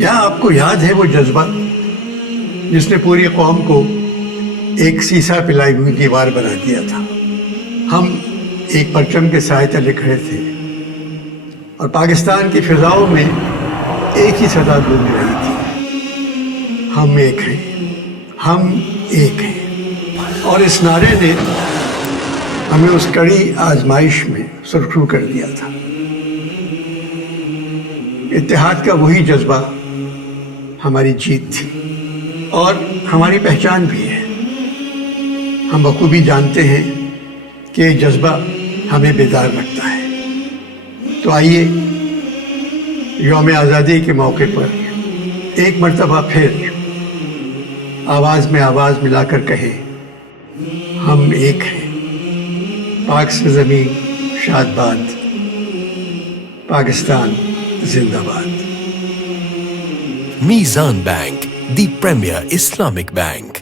کیا آپ کو یاد ہے وہ جذبہ جس نے پوری قوم کو ایک سیسا پلائی ہوئی دیوار بنا دیا تھا؟ ہم ایک پرچم کے سائے تلے کھڑے تھے اور پاکستان کی فضاؤں میں ایک ہی صدا گونج رہی تھی، ہم ایک ہیں، ہم ایک ہیں۔ اور اس نعرے نے ہمیں اس کڑی آزمائش میں سرخرو کر دیا تھا۔ اتحاد کا وہی جذبہ ہماری جیت تھی اور ہماری پہچان بھی ہے۔ ہم بخوبی جانتے ہیں کہ یہ جذبہ ہمیں بیدار رکھتا ہے۔ تو آئیے یوم آزادی کے موقع پر ایک مرتبہ پھر آواز میں آواز ملا کر کہیں، ہم ایک ہیں۔ پاک سے زمین شاد باد، پاکستان زندہ باد۔ Meezan Bank, the premier Islamic bank.